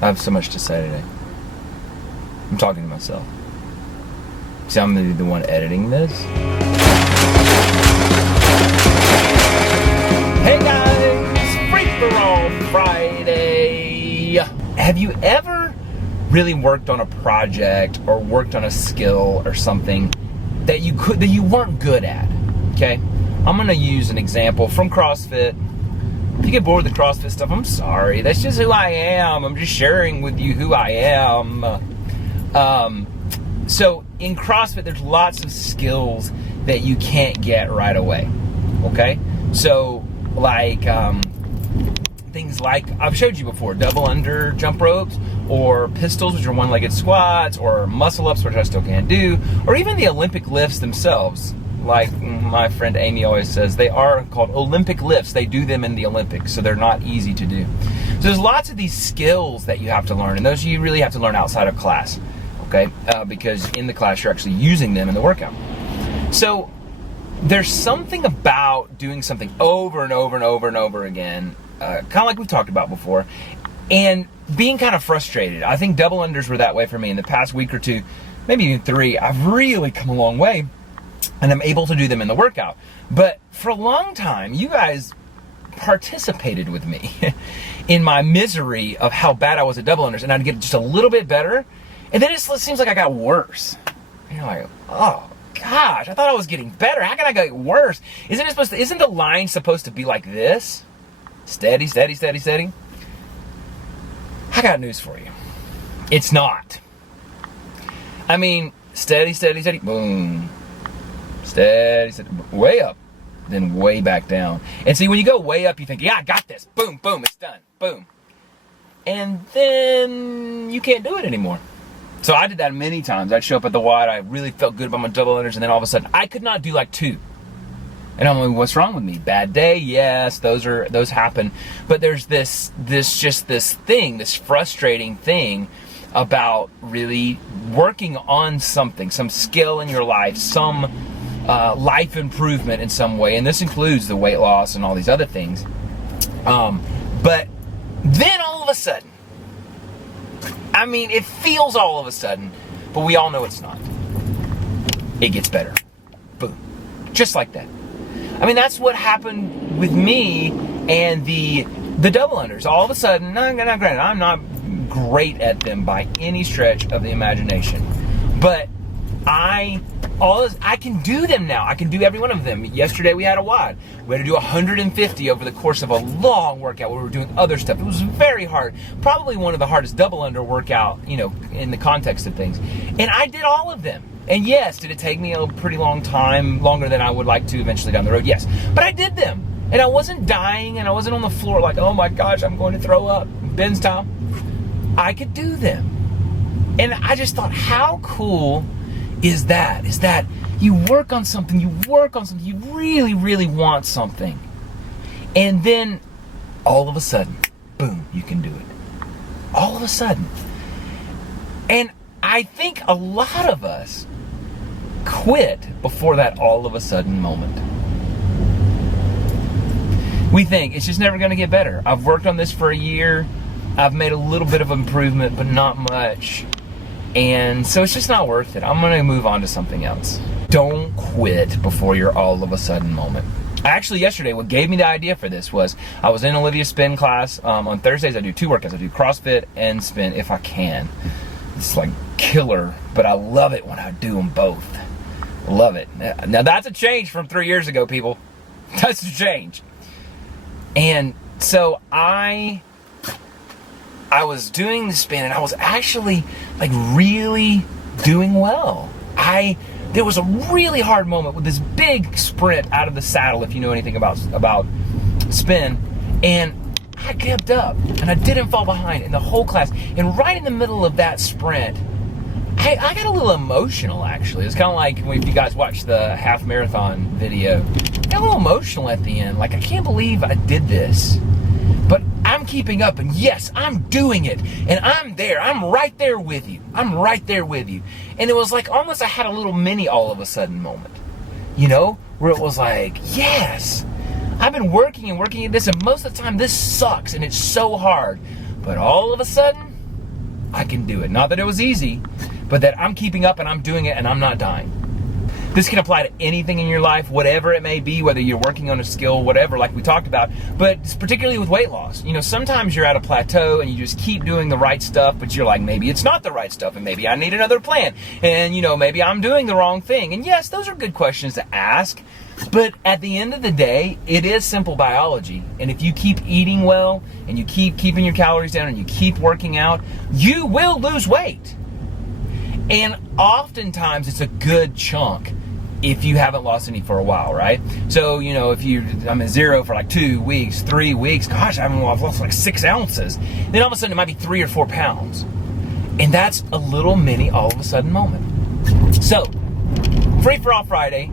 I have so much to say today. I'm talking to myself. See, I'm gonna be the one editing this. Hey guys, Free for All Friday. Have you ever really worked on a project or worked on a skill or something that you weren't good at? Okay, I'm gonna use an example from CrossFit. If you get bored with the CrossFit stuff, I'm sorry. That's just who I am. I'm just sharing with you who I am. So in CrossFit, there's lots of skills that you can't get right away. Okay, so like things like I've showed you before, double under jump ropes, or pistols, which are one-legged squats, or muscle ups, which I still can't do, or even the Olympic lifts themselves. Like my friend Amy always says, they are called Olympic lifts. They do them in the Olympics, so they're not easy to do. So there's lots of these skills that you have to learn, and those you really have to learn outside of class, okay? Because in the class, you're actually using them in the workout. So there's something about doing something over and over and over and over again, kind of like we've talked about before, and being kind of frustrated. I think double unders were that way for me in the past week or two, maybe even 3. I've really come a long way, and I'm able to do them in the workout. But for a long time, you guys participated with me in my misery of how bad I was at double unders, and I'd get just a little bit better, and then it seems like I got worse. And you're like, oh gosh, I thought I was getting better. How can I get worse? Isn't the line supposed to be like this? Steady, steady, steady, steady. I got news for you. It's not. I mean, steady, steady, steady, boom. Steady, steady, way up, then way back down. And see, when you go way up, you think, yeah, I got this. Boom, boom, it's done. Boom. And then you can't do it anymore. So I did that many times. I'd show up at the WOD, I really felt good about my double unders, and then all of a sudden, I could not do like 2. And I'm like, what's wrong with me? Bad day? Yes, those happen. But there's this frustrating thing about really working on something, some skill in your life, some life improvement in some way, and this includes the weight loss and all these other things. But then all of a sudden, I mean, it feels all of a sudden, but we all know it's not. It gets better. Boom. Just like that. I mean, that's what happened with me and the double unders. All of a sudden, granted, I'm not great at them by any stretch of the imagination, but I can do them now. I can do every one of them. Yesterday we had a WOD. We had to do 150 over the course of a long workout where we were doing other stuff. It was very hard. Probably one of the hardest double under workout, in the context of things. And I did all of them. And yes, did it take me a pretty long time, longer than I would like to eventually down the road? Yes. But I did them. And I wasn't dying, and I wasn't on the floor like, oh my gosh, I'm going to throw up. Ben's time. I could do them. And I just thought, how cool is that? Is that you work on something, you really, really want something. And then all of a sudden, boom, you can do it. All of a sudden. And I think a lot of us quit before that all of a sudden moment. We think it's just never going to get better. I've worked on this for a year. I've made a little bit of improvement, but not much. And so it's just not worth it. I'm going to move on to something else. Don't quit before your all of a sudden moment. Actually, yesterday, what gave me the idea for this was I was in Olivia's spin class. On Thursdays, I do 2 workouts. I do CrossFit and spin if I can. It's like killer, but I love it when I do them both. Love it. Now that's a change from 3 years ago, people. That's a change. And so I was doing the spin, and I was actually like really doing well. There was a really hard moment with this big sprint out of the saddle, if you know anything about spin, and I kept up, and I didn't fall behind in the whole class. And right in the middle of that sprint, I got a little emotional, actually. It's kind of like if you guys watched the half marathon video. I got a little emotional at the end. Like, I can't believe I did this. But I'm keeping up, and yes, I'm doing it. And I'm there. I'm right there with you. I'm right there with you. And it was like almost I had a little mini all of a sudden moment. Where it was like, yes, I've been working and working at this, and most of the time this sucks, and it's so hard. But all of a sudden, I can do it. Not that it was easy, but that I'm keeping up and I'm doing it and I'm not dying. This can apply to anything in your life, whatever it may be, whether you're working on a skill, whatever, like we talked about, but particularly with weight loss. You know, sometimes you're at a plateau and you just keep doing the right stuff, but you're like, maybe it's not the right stuff and maybe I need another plan. And, you know, maybe I'm doing the wrong thing. And yes, those are good questions to ask, but at the end of the day, it is simple biology. And if you keep eating well and you keep keeping your calories down and you keep working out, you will lose weight. And oftentimes it's a good chunk if you haven't lost any for a while, right? So, you know, if I'm at 0 for like 2 weeks, 3 weeks, gosh, I've lost like 6 ounces. Then all of a sudden it might be 3 or 4 pounds. And that's a little mini all of a sudden moment. So, Free for All Friday.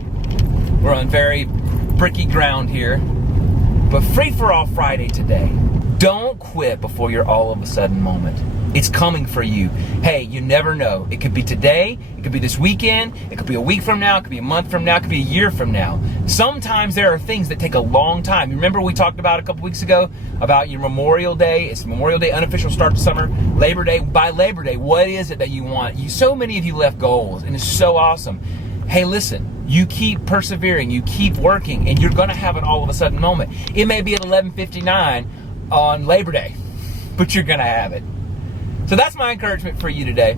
We're on very bricky ground here. But Free for All Friday today. Don't quit before your all of a sudden moment. It's coming for you. Hey, you never know. It could be today, it could be this weekend, it could be a week from now, it could be a month from now, it could be a year from now. Sometimes there are things that take a long time. You remember we talked about a couple weeks ago about your Memorial Day. It's Memorial Day, unofficial start to summer. Labor Day, by Labor Day, what is it that you want? So many of you left goals, and it's so awesome. Hey, listen, you keep persevering, you keep working, and you're gonna have an all of a sudden moment. It may be at 11:59 on Labor Day, but you're gonna have it. So that's my encouragement for you today.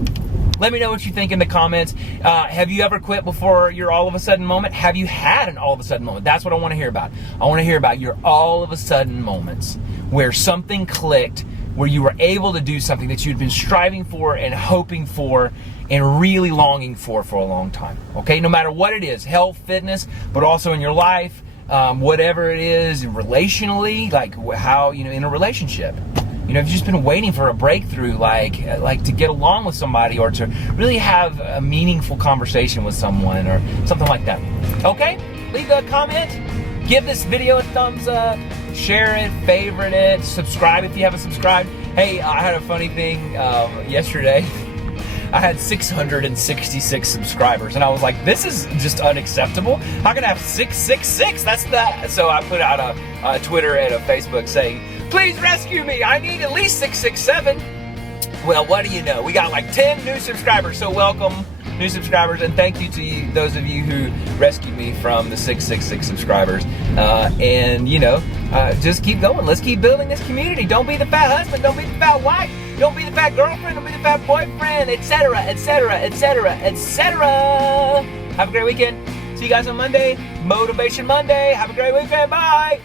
Let me know what you think in the comments. Have you ever quit before your all of a sudden moment? Have you had an all of a sudden moment? That's what I want to hear about. I want to hear about your all of a sudden moments where something clicked, where you were able to do something that you'd been striving for and hoping for and really longing for a long time. Okay, no matter what it is, health, fitness, but also in your life, whatever it is, relationally, like how, you know, in a relationship. You know, if you've just been waiting for a breakthrough, like to get along with somebody or to really have a meaningful conversation with someone or something like that. Okay? Leave a comment. Give this video a thumbs up. Share it, favorite it, subscribe if you haven't subscribed. Hey, I had a funny thing yesterday. I had 666 subscribers, and I was like, this is just unacceptable. How can I have 666? That's that. So I put out a Twitter and a Facebook saying, please rescue me. I need at least 667. Well, what do you know? We got like 10 new subscribers, so welcome, new subscribers, and thank you to those of you who rescued me from the 666 subscribers. And, you know, just keep going. Let's keep building this community. Don't be the fat husband. Don't be the fat wife. Don't be the fat girlfriend. Don't be the fat boyfriend, etc., etc., etc., etc. Have a great weekend. See you guys on Monday. Motivation Monday. Have a great weekend. Bye.